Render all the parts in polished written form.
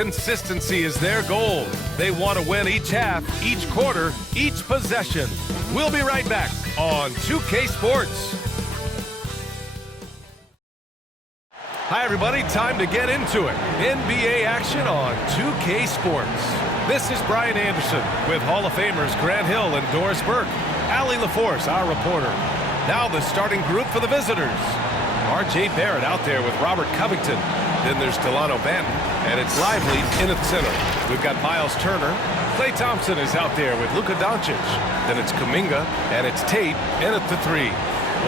Consistency is their goal. They want to win each half, each quarter, each possession. We'll be right back on 2K Sports. Hi, everybody. Time to get into it. NBA action on 2K Sports. This is Brian Anderson with Hall of Famers Grant Hill and Doris Burke. Allie LaForce, our reporter. Now the starting group for the visitors. R.J. Barrett out there with Robert Covington. Then there's Delano Banton, and it's Lively in at the center. We've got Miles Turner. Klay Thompson is out there with Luka Doncic. Then it's Kuminga, and it's Tate in at the 3.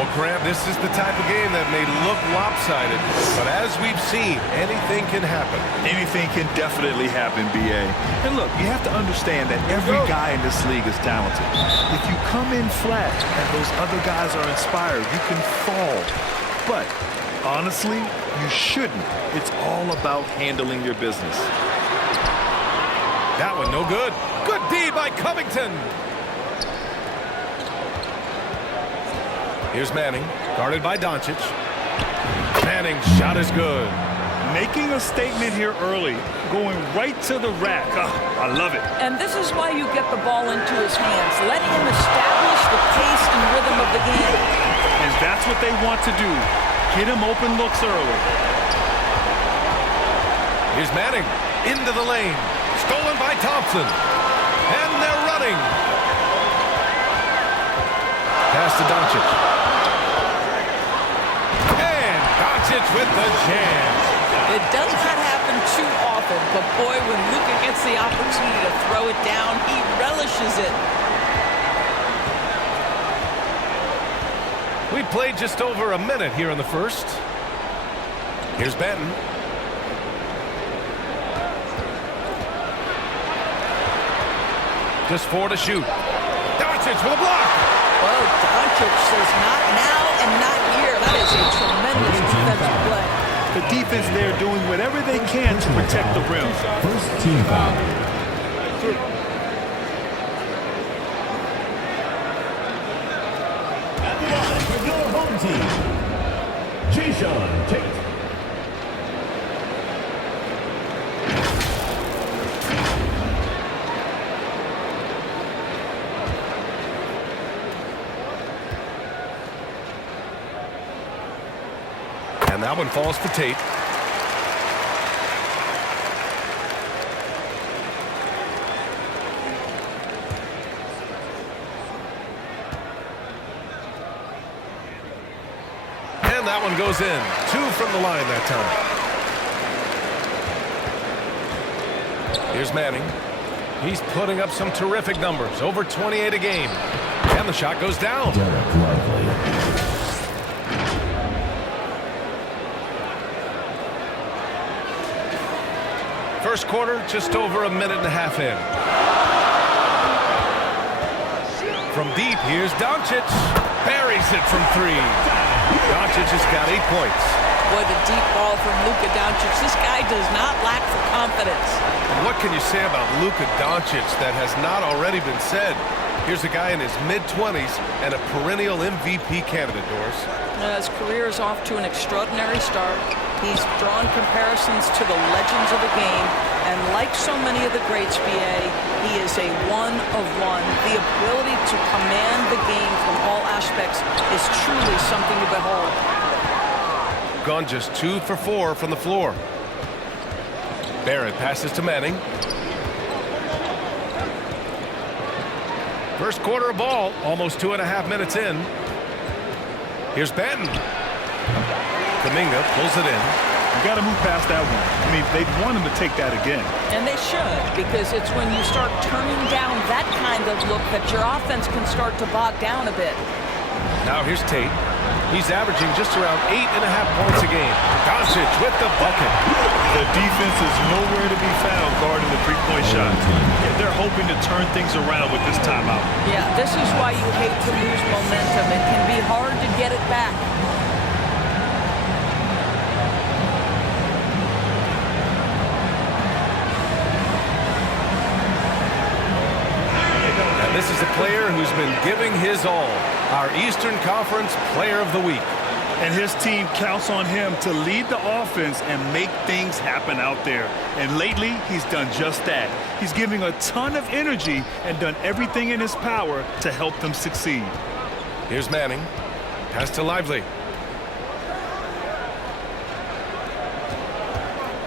Well, Grant, this is the type of game that may look lopsided, but as we've seen, anything can happen. Anything can definitely happen, B.A. And look, you have to understand that every guy in this league is talented. If you come in flat and those other guys are inspired, you can fall. But honestly, you shouldn't. It's all about handling your business. That one no good. Good D by Covington. Here's Manning, guarded by Doncic. Manning's shot is good. Making a statement here early, going right to the rack. I love it. And this is why you get the ball into his hands. Let him establish the pace and rhythm of the game. And that's what they want to do. Get him open looks early. Here's Manning into the lane. Stolen by Thompson. And they're running. Pass to Doncic. With the jam. It does not happen too often, but boy, when Luka gets the opportunity to throw it down, he relishes it. We played just over a minute here in the first. Here's Banton. Just 4 to shoot. Doncic with a block. Well, Doncic says not now and not here. That is a tremendous defensive play. The defense there doing whatever they can to protect the rim. First team foul. At the line for your home team, Jason Tate. And that one falls for Tate. And that one goes in. 2 from the line that time. Here's Manning. He's putting up some terrific numbers. Over 28 a game. And the shot goes down. Derek Lively. First quarter, just over a minute and a half in. From deep, here's Doncic. Buries it from 3. Doncic has got 8 points. Boy, the deep ball from Luka Doncic. This guy does not lack for confidence. And what can you say about Luka Doncic that has not already been said? Here's a guy in his mid-20s and a perennial MVP candidate, Doris. His career is off to an extraordinary start. He's drawn comparisons to the legends of the game, and like so many of the greats, BA, he is a one-of-one. The ability to command the game from all aspects is truly something to behold. Gone just 2 for 4 from the floor. Barrett passes to Manning. First quarter of ball, almost 2.5 minutes in. Here's Banton. Kuminga pulls it in. You got to move past that one. I mean, they'd want him to take that again. And they should, because it's when you start turning down that kind of look that your offense can start to bog down a bit. Now here's Tate. He's averaging just around 8.5 points a game. Doncic with the bucket. The defense is nowhere to be found guarding the three-point shot. They're hoping to turn things around with this timeout. Yeah, this is why you hate to lose momentum. It can be hard to get it back. And this is a player who's been giving his all. Our Eastern Conference Player of the Week. And his team counts on him to lead the offense and make things happen out there. And lately, he's done just that. He's giving a ton of energy and done everything in his power to help them succeed. Here's Manning. Pass to Lively.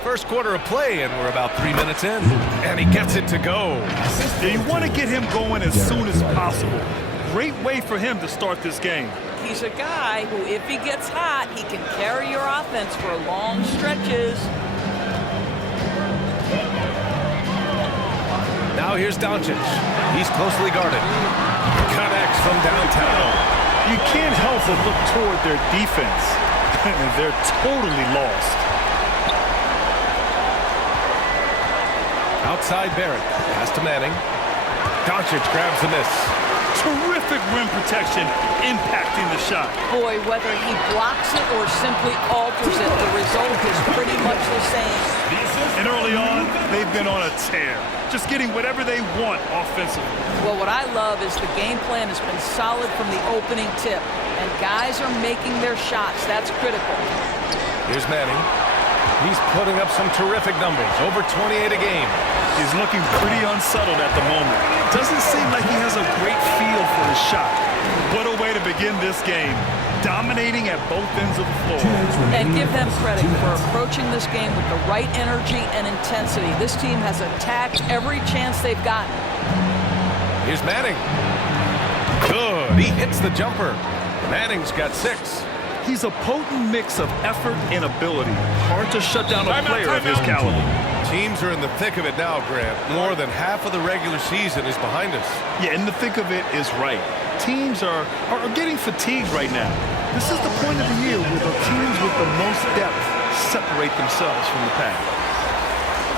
First quarter of play, and we're about 3 minutes in. And he gets it to go. Yeah, you want to get him going as soon as possible. Great way for him to start this game. He's a guy who, if he gets hot, he can carry your offense for long stretches. Now here's Doncic. He's closely guarded. Connects from downtown. You can't help but look toward their defense. They're totally lost. Outside Barrett. Pass to Manning. Doncic grabs the miss. Terrific rim protection, impacting the shot. Boy, whether he blocks it or simply alters it, the result is pretty much the same. And early on, they've been on a tear, just getting whatever they want offensively. Well, what I love is the game plan has been solid from the opening tip, and guys are making their shots. That's critical. Here's Manning. He's putting up some terrific numbers, over 28 a game. He's looking pretty unsettled at the moment. Doesn't seem like he has a great feel for his shot. What a way to begin this game. Dominating at both ends of the floor. And give them credit for approaching this game with the right energy and intensity. This team has attacked every chance they've gotten. Here's Manning. Good. He hits the jumper. Manning's got 6. He's a potent mix of effort and ability. Hard to shut down a player of his caliber. Teams are in the thick of it now, Grant. More than half of the regular season is behind us. Yeah, in the thick of it is right. Teams are getting fatigued right now. This is the point of the year where the teams with the most depth separate themselves from the pack.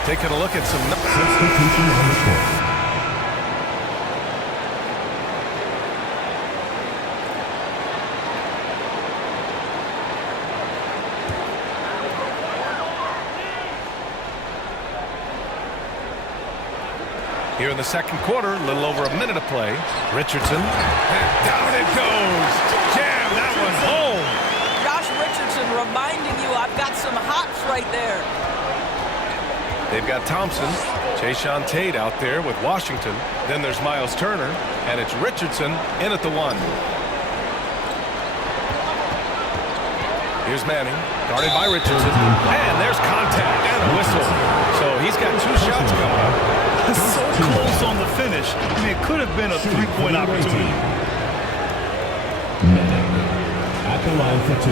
Taking a look at some Substitution on the court. Here in the second quarter, a little over a minute of play. Richardson, and down it goes. Jam that one home. Josh Richardson reminding you I've got some hops right there. They've got Thompson, Jayshawn Tate out there with Washington. Then there's Miles Turner, and it's Richardson in at the 1. Here's Manning, guarded by Richardson. And there's contact and a whistle. So he's got 2 shots coming up. So close on the finish. I mean, it could have been a 3-point opportunity. Manning at the line for 2.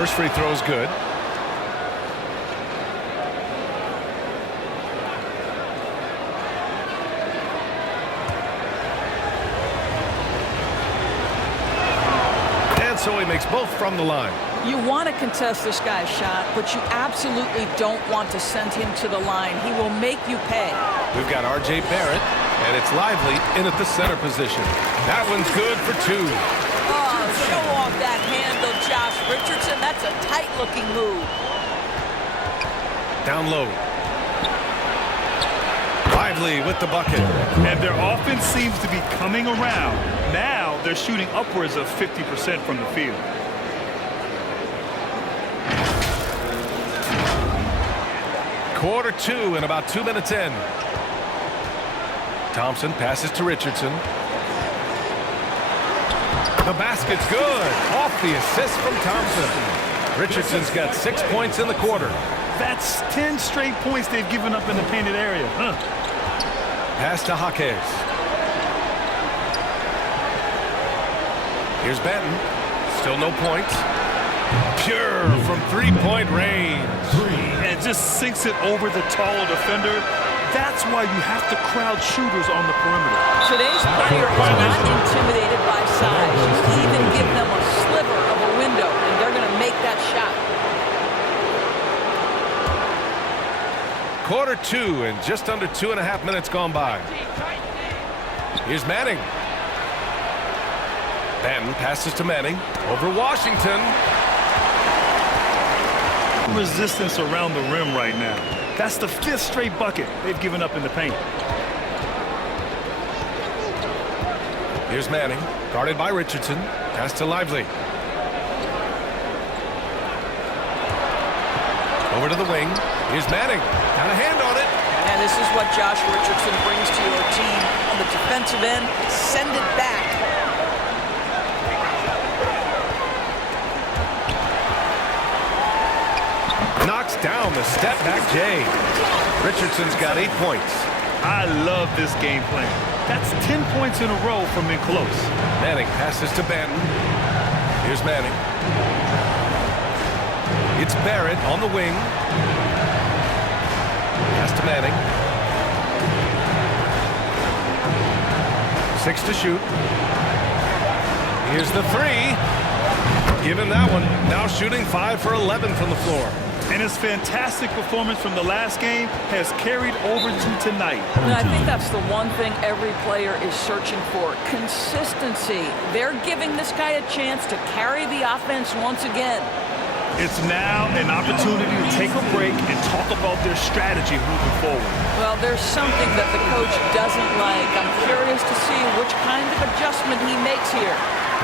First free throw is good. And so he makes both from the line. You want to contest this guy's shot, but you absolutely don't want to send him to the line. He will make you pay. We've got R.J. Barrett, and it's Lively in at the center position. That one's good for 2. Oh, show off that handle, Josh Richardson. That's a tight-looking move. Down low. Lively with the bucket. And their offense seems to be coming around. Now they're shooting upwards of 50% from the field. Quarter 2 and about 2 minutes in. Thompson passes to Richardson. The basket's good. Off the assist from Thompson. Richardson's got 6 points in the quarter. That's 10 straight points they've given up in the painted area. Pass to Jaquez. Here's Benton. Still no points. Pure from 3-point range. And just sinks it over the taller defender. That's why you have to crowd shooters on the perimeter. Today's player is not intimidated by size. You even give them a sliver of a window, and they're going to make that shot. Quarter 2 and just under 2.5 minutes gone by. Here's Manning. Ben passes to Manning. Over Washington. Resistance around the rim right now. That's the 5th straight bucket they've given up in the paint. Here's Manning, guarded by Richardson. Pass to Lively. Over to the wing. Here's Manning. Got a hand on it. And this is what Josh Richardson brings to your team on the defensive end. Send it back. Knocks down the step-back J. Richardson's got 8 points. I love this game plan. That's 10 points in a row from in close. Manning passes to Ben. Here's Manning. It's Barrett on the wing. Pass to Manning. 6 to shoot. Here's the 3. Give him that one. Now shooting 5 for 11 from the floor. And his fantastic performance from the last game has carried over to tonight. And I think that's the one thing every player is searching for. Consistency. They're giving this guy a chance to carry the offense once again. It's now an opportunity to take a break and talk about their strategy moving forward. Well, there's something that the coach doesn't like. I'm curious to see which kind of adjustment he makes here.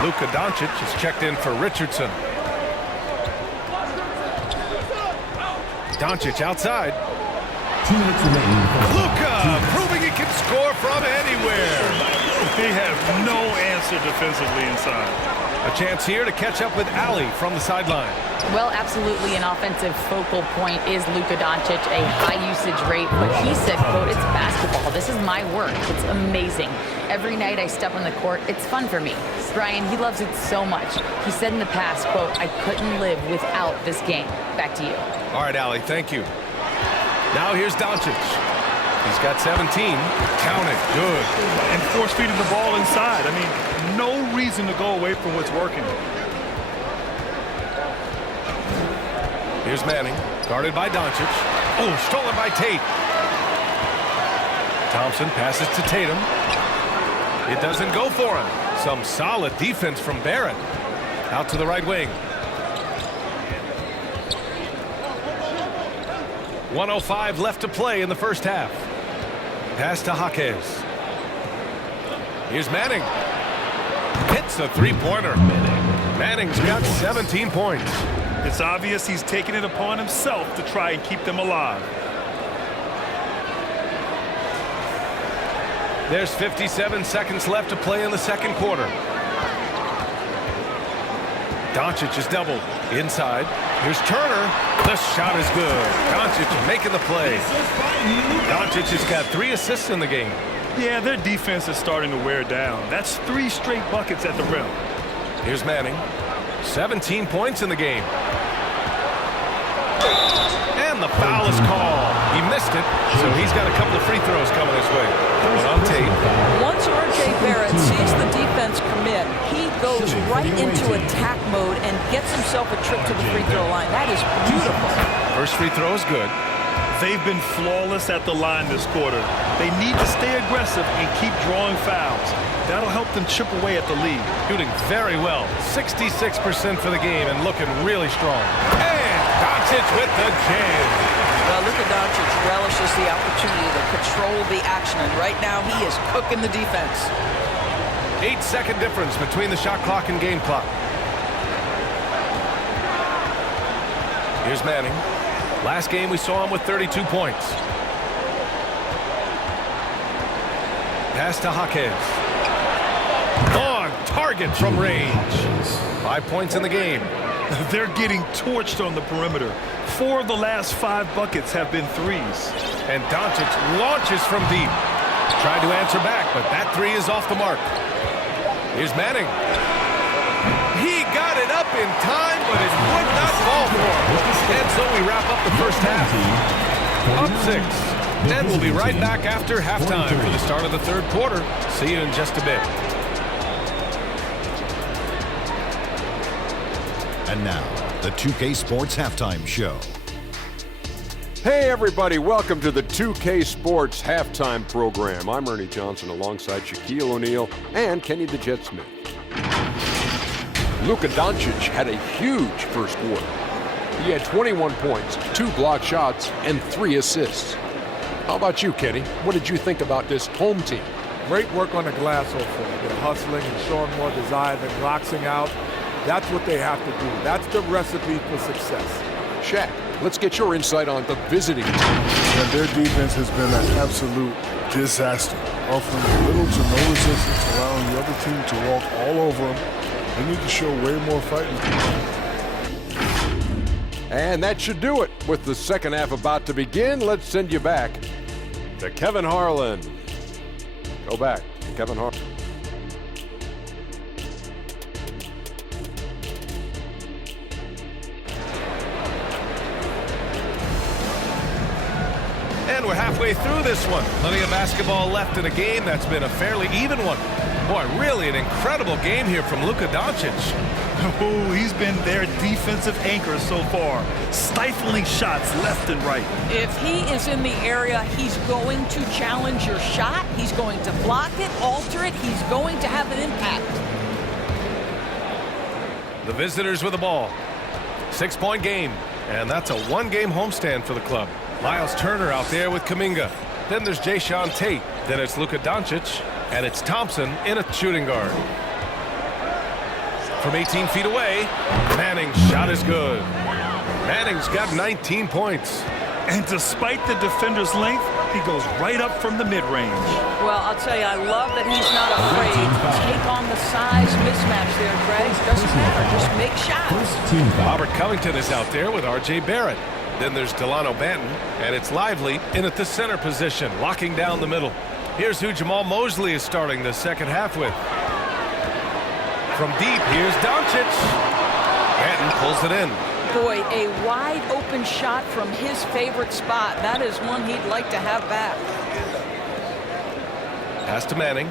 Luka Doncic is checked in for Richardson. Doncic outside. 2 minutes remaining. Luka proving he can score from anywhere. They have no answer defensively inside. A chance here to catch up with Allie from the sideline. Well, absolutely an offensive focal point is Luka Doncic, a high usage rate, but he said, quote, it's basketball. This is my work. It's amazing. Every night I step on the court, it's fun for me. Brian, he loves it so much. He said in the past, quote, I couldn't live without this game. Back to you. All right, Allie, thank you. Now here's Doncic. He's got 17. Count it. Good. And force-feeding the ball inside. I mean, no reason to go away from what's working. Here's Manning, guarded by Doncic. Oh, stolen by Tate. Thompson passes to Tatum. It doesn't go for him. Some solid defense from Barrett. Out to the right wing. 1:05 left to play in the first half. Pass to Jaquez. Here's Manning. Hits a three-pointer. Manning's got 17 points. It's obvious he's taking it upon himself to try and keep them alive. There's 57 seconds left to play in the second quarter. Doncic is doubled. Inside. Here's Turner. The shot is good. Doncic making the play. Doncic has got 3 assists in the game. Yeah, their defense is starting to wear down. That's 3 straight buckets at the rim. Here's Manning. 17 points in the game. And the foul is called. He missed it, so he's got a couple of free throws coming his way. One on tape. Once R.J. Barrett sees the defense commit, he goes right into attack mode and gets himself a trip to the free throw line. That is beautiful. First free throw is good. They've been flawless at the line this quarter. They need to stay aggressive and keep drawing fouls. That'll help them chip away at the lead. Shooting very well. 66% for the game and looking really strong. And Doncic with the jam. Well, Luka Doncic relishes the opportunity to control the action, and right now he is cooking the defense. 8-second difference between the shot clock and game clock. Here's Manning. Last game we saw him with 32 points. Pass to Jaquez. On target from range. 5 points in the game. They're getting torched on the perimeter. 4 of the last 5 buckets have been threes. And Doncic launches from deep. Tried to answer back, but that 3 is off the mark. Here's Manning. He got it up in time, but it would not fall for him. And so we wrap up the first half. Up 6. And we'll be right back after halftime for the start of the third quarter. See you in just a bit. And now, the 2K Sports Halftime Show. Hey everybody, welcome to the 2K Sports Halftime Program. I'm Ernie Johnson alongside Shaquille O'Neal and Kenny the Jet Smith. Luka Doncic had a huge first quarter. He had 21 points, 2 blocked shots, and 3 assists. How about you, Kenny? What did you think about this home team? Great work on the glass so far. They're hustling and showing more desire than boxing out. That's what they have to do. That's the recipe for success. Shaq, let's get your insight on the visiting team. And their defense has been an absolute disaster, offering little to no resistance, allowing the other team to walk all over them. They need to show way more fighting. And that should do it. With the second half about to begin, let's send you back to Kevin Harlan. Go back to Kevin Harlan. And we're halfway through this one. Plenty of basketball left in a game that's been a fairly even one. Boy, really an incredible game here from Luka Doncic. Oh, he's been their defensive anchor so far, stifling shots left and right. If he is in the area, he's going to challenge your shot. He's going to block it, alter it. He's going to have an impact. The visitors with the ball. 6-point game, and that's a 1-game homestand for the club. Miles Turner out there with Kuminga. Then there's Jayshawn Tate. Then it's Luka Doncic, and it's Thompson in a shooting guard. From 18 feet away, Manning's shot is good. Manning's got 19 points. And despite the defender's length, he goes right up from the mid-range. Well, I'll tell you, I love that he's not afraid to take on the size mismatch there, Greg. Doesn't matter, just make shots. Robert Covington is out there with R.J. Barrett. Then there's Delano Banton, and it's Lively in at the center position, locking down the middle. Here's who Jamal Mosley is starting the second half with. From deep, here's Doncic. Banton pulls it in. Boy, a wide open shot from his favorite spot. That is one he'd like to have back. Pass to Manning.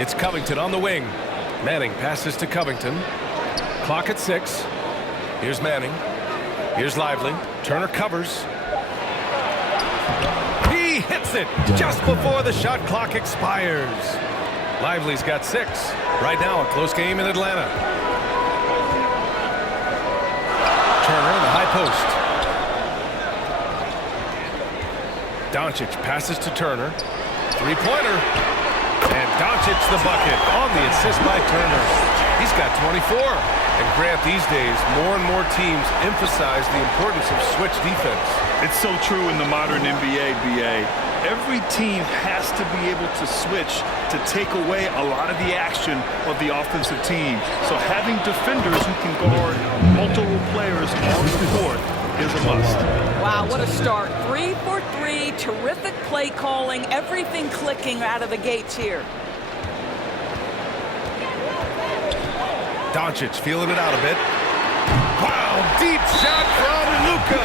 It's Covington on the wing. Manning passes to Covington. Clock at 6. Here's Manning. Here's Lively. Turner covers. He hits it just before the shot clock expires. Lively's got 6. Right now, a close game in Atlanta. Turner in the high post. Doncic passes to Turner. 3-pointer. And Doncic the bucket on the assist by Turner. He's got 24. And Grant, these days, more and more teams emphasize the importance of switch defense. It's so true in the modern NBA, BA. Every team has to be able to switch to take away a lot of the action of the offensive team. So having defenders who can guard multiple players on the court is a must. Wow, what a start. 3 for 3, terrific play calling, everything clicking out of the gates here. Doncic feeling it out a bit. Wow, deep shot from Luka.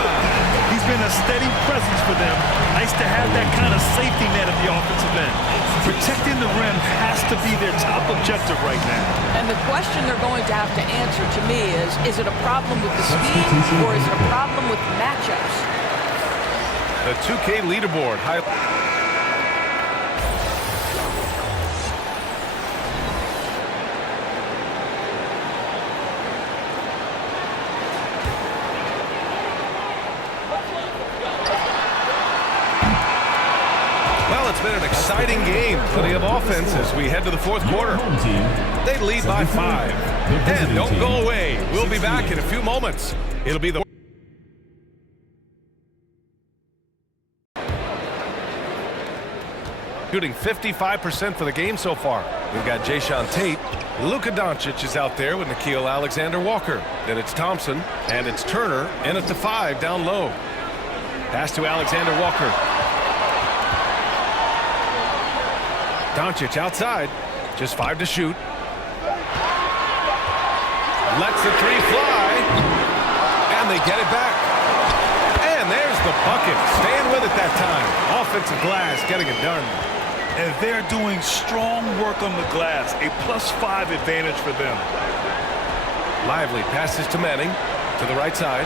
He's been a steady presence for them. Nice to have that kind of safety net at the offensive end. Protecting the rim has to be their top objective right now. And the question they're going to have to answer to me is it a problem with the speed or is it a problem with matchups? The 2K leaderboard highlights. It's been an exciting game. Plenty of offense as we head to the fourth quarter. They lead by 5. And don't go away. We'll be back in a few moments. It'll be the shooting 55% for the game so far. We've got Jayshawn Tate. Luka Doncic is out there with Nickeil Alexander-Walker. Then it's Thompson, and it's Turner in at the 5 down low. Pass to Alexander-Walker. Doncic outside, just 5 to shoot. Lets the 3 fly, and they get it back. And there's the bucket, staying with it that time. Offensive glass, getting it done. And they're doing strong work on the glass, a +5 advantage for them. Lively passes to Manning, to the right side.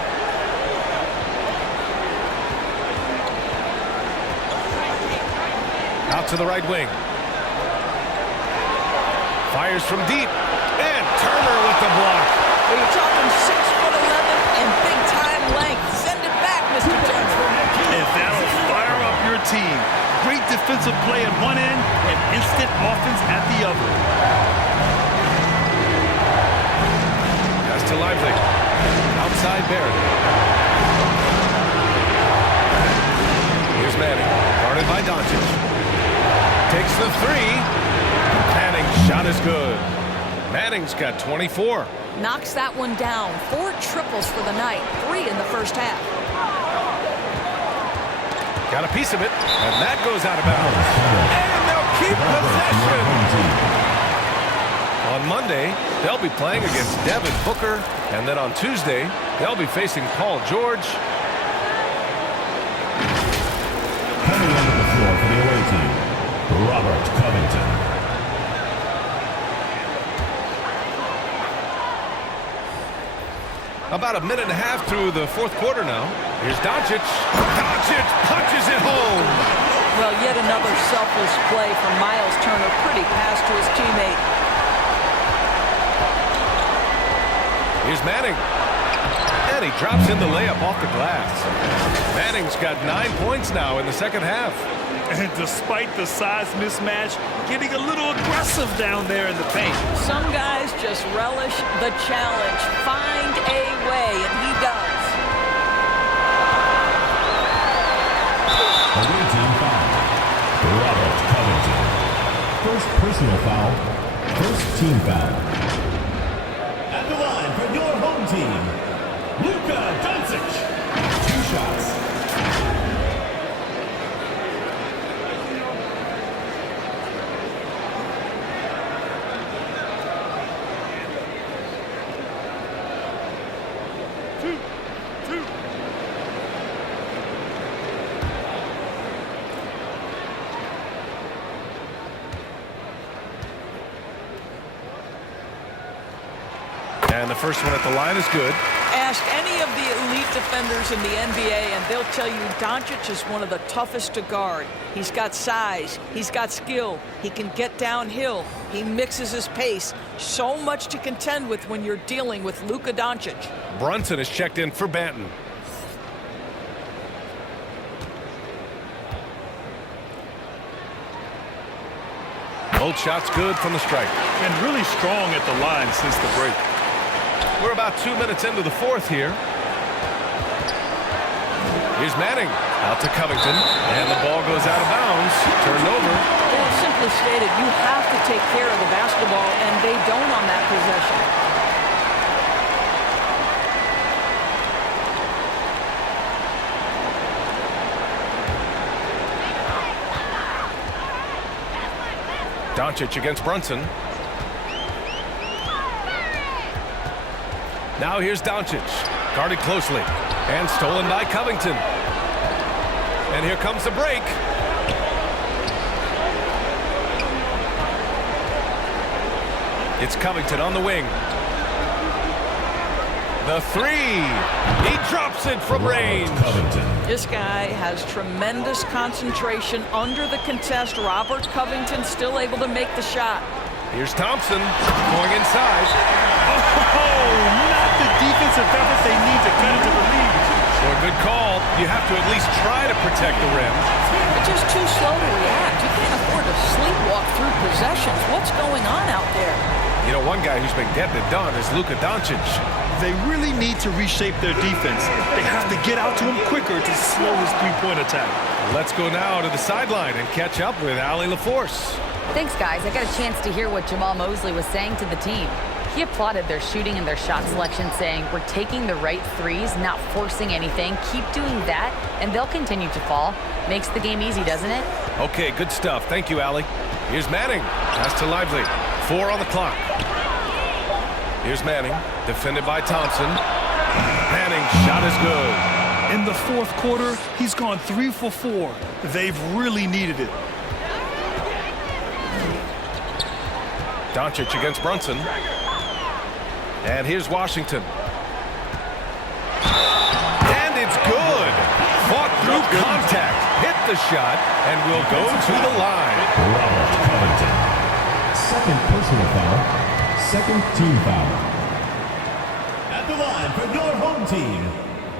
Out to the right wing. Fires from deep. And Turner with the block. Well, you're talking 6'11" and big-time length. Send it back, Mr. Turner. And that'll fire up your team. Great defensive play at one end and instant offense at the other. Pass to Lively. Outside Barrett. Here's Manning. Guarded by Doncic. Takes the three. Manning's shot is good. Manning's got 24. Knocks that one down. 4 triples for the night. 3 in the first half. Got a piece of it, and that goes out of bounds. And they'll keep possession. On Monday, they'll be playing against Devin Booker, and then on Tuesday, they'll be facing Paul George. Coming onto the floor for the away team, Robert Covington. About a minute and a half through the fourth quarter now. Here's Doncic. Doncic punches it home. Well, yet another selfless play from Miles Turner. Pretty pass to his teammate. Here's Manning. And he drops in the layup off the glass. Manning's got 9 points now in the second half. And despite the size mismatch, getting a little aggressive down there in the paint. Some guys just relish the challenge. Find a way, and he does. Away team foul. Robert Covington. First personal foul. First team foul. At the line for your home team, Luka Doncic. 2 shots. And the first one at the line is good. Ask any of the elite defenders in the NBA, and they'll tell you Doncic is one of the toughest to guard. He's got size. He's got skill. He can get downhill. He mixes his pace. So much to contend with when you're dealing with Luka Doncic. Brunson is checked in for Banton. Both shots good from the stripe. And really strong at the line since the break. We're about 2 minutes into the fourth here. Here's Manning. Out to Covington. And the ball goes out of bounds. Turned over. Well, simply stated, you have to take care of the basketball, and they don't on that possession. Doncic against Brunson. Now here's Doncic. Guarded closely. And stolen by Covington. And here comes the break. It's Covington on the wing. The three. He drops it from range. This guy has tremendous concentration under the contest. Robert Covington still able to make the shot. Here's Thompson going inside. Oh, not the defensive effort they need to cut into the lead. Well, good call. You have to at least try to protect the rim. They're just too slow to react. You can't afford to sleepwalk through possessions. What's going on out there? You know, one guy who's been getting it done is Luka Doncic. They really need to reshape their defense. They have to get out to him quicker to slow his three-point attack. Let's go now to the sideline and catch up with Allie LaForce. Thanks, guys. I got a chance to hear what Jamal Mosley was saying to the team. He applauded their shooting and their shot selection, saying, "We're taking the right threes, not forcing anything. Keep doing that, and they'll continue to fall." Makes the game easy, doesn't it? Okay, good stuff. Thank you, Allie. Here's Manning. Pass to Lively. 4 on the clock. Here's Manning. Defended by Thompson. Manning's shot is good. In the fourth quarter, he's gone 3 for 4. They've really needed it. Doncic against Brunson. And here's Washington. And it's good. Fought through contact. Hit the shot and will go to the line. Robert Covington. second personal foul, second team foul. At the line for your home team,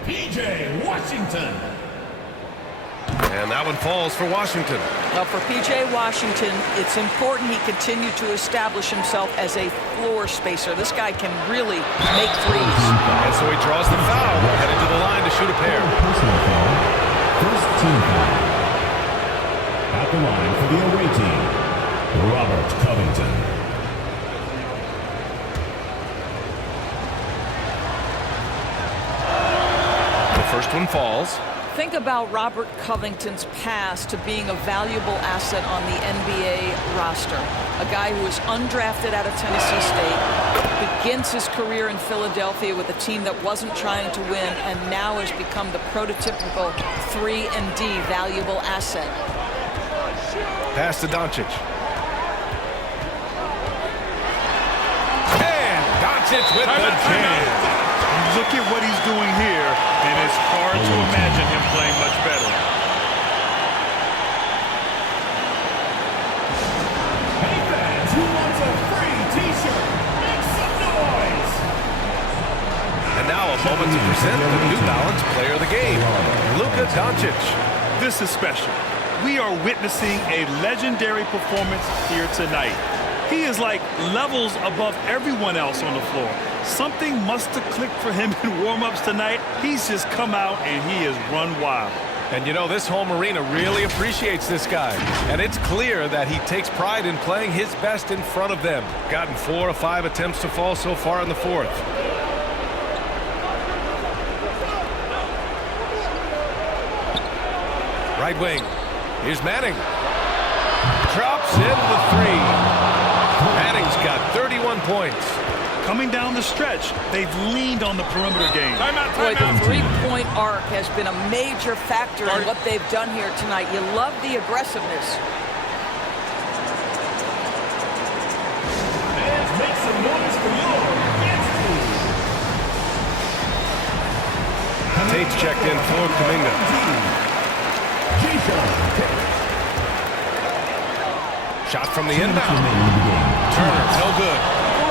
P.J. Washington. And that one falls for Washington. Well, for P.J. Washington, it's important he continue to establish himself as a floor spacer. This guy can really make threes. And so he draws the foul, headed to the line to shoot a pair. Personal foul, first team foul. At the line for the away team, Robert Covington. The first one falls. Think about Robert Covington's path to being a valuable asset on the NBA roster. A guy who was undrafted out of Tennessee State, begins his career in Philadelphia with a team that wasn't trying to win, and now has become the prototypical 3-and-D valuable asset. Pass to Doncic. And Doncic with the jam. Look at what he's doing here, and it's hard to imagine him playing much better. Hey fans, who wants a free t-shirt? Make some noise! And now a moment to present the New Balance Player of the Game, Luka Doncic. This is special. We are witnessing a legendary performance here tonight. He is like levels above everyone else on the floor. Something must have clicked for him in warm-ups tonight. He's just come out and he has run wild. And you know, this home arena really appreciates this guy. And it's clear that he takes pride in playing his best in front of them. Gotten 4 of 5 attempts to fall so far in the fourth. Right wing. Here's Manning. Drops in the three. Manning's got 31 points. Coming down the stretch, they've leaned on the perimeter game. Boy, the three-point arc has been a major factor in what they've done here tonight. You love the aggressiveness. Fans, make some noise for your dance team. Tate's checked in for Kuminga. Shot from the inbound. Turner, no good.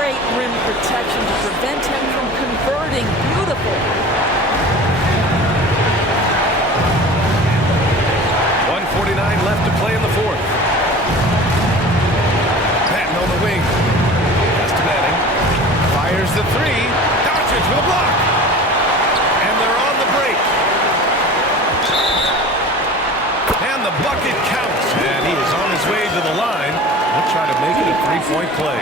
Great rim protection to prevent him from converting. Beautiful. 1:49 left to play in the fourth. Patton on the wing. Pass to Manning. Fires the three. Doncic with a block. And they're on the break. And the bucket counts. And he is on his way to the line. He'll try to make it a three-point play.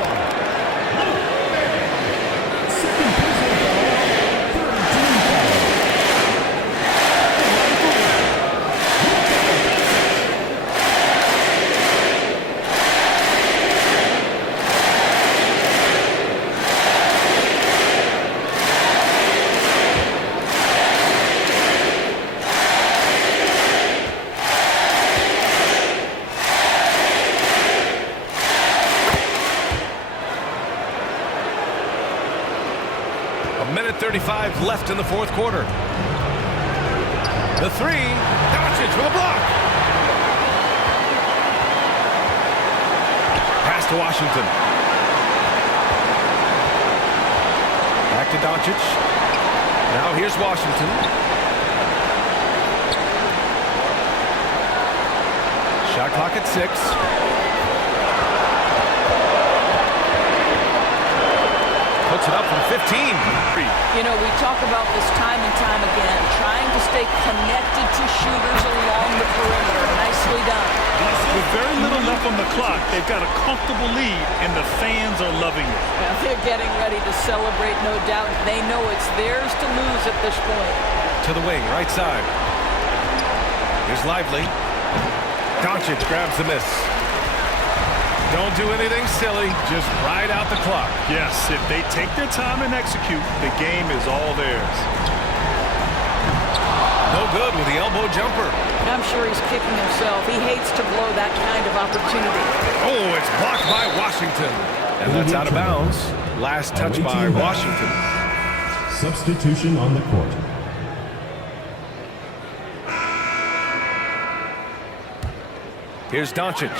A minute 35 left in the fourth quarter. The three. Doncic with a block. Pass to Washington. Back to Doncic. Now here's Washington. Shot clock at 6. Puts it up from 15. You know, we talk about this time and time again, trying to stay connected to shooters along the perimeter. Nicely done. With very little left on the clock, they've got a comfortable lead, and the fans are loving it. Now they're getting ready to celebrate, no doubt. They know it's theirs to lose at this point. To the wing, right side. Here's Lively. Doncic grabs the miss. Don't do anything silly, just ride out the clock. Yes, if they take their time and execute, the game is all theirs. No good with the elbow jumper. I'm sure he's kicking himself. He hates to blow that kind of opportunity. Oh, it's blocked by Washington. And that's out of bounds. Last touch by Washington. Substitution on the court. Here's Doncic.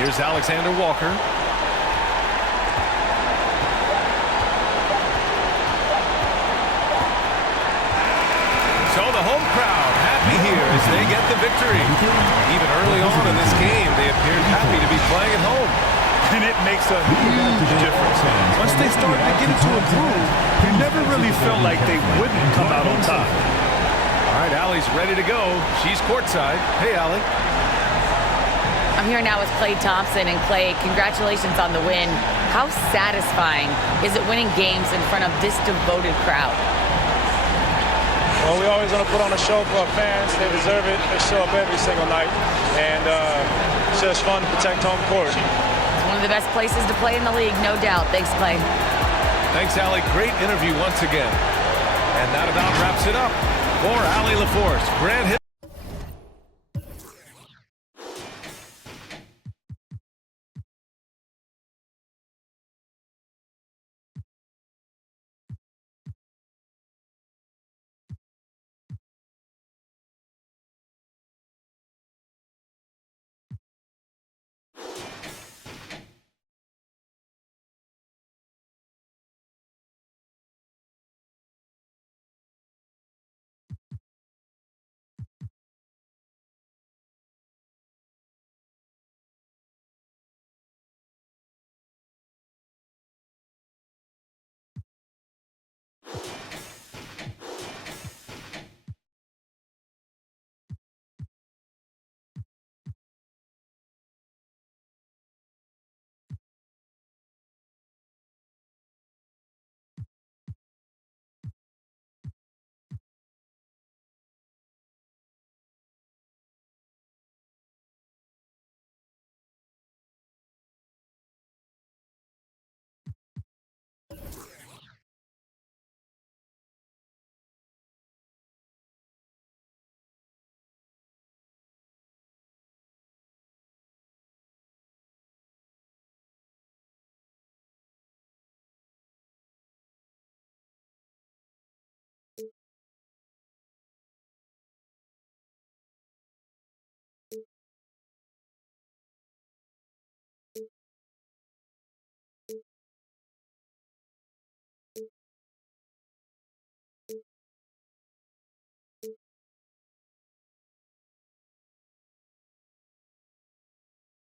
Here's Alexander Walker. So the home crowd happy here as they get the victory. Even early on in this game, they appeared happy to be playing at home. And it makes a huge difference. Once they started to get into a groove, you never really felt like they wouldn't come out on top. All right, Allie's ready to go. She's courtside. Hey, Allie. I'm here now with Klay Thompson. And Klay, congratulations on the win. How satisfying is it winning games in front of this devoted crowd? Well, we always want to put on a show for our fans. They deserve it. They show up every single night. And it's just fun to protect home court. It's one of the best places to play in the league, no doubt. Thanks, Klay. Thanks, Allie. Great interview once again. And that about wraps it up. For Allie LaForce, Grant Hill.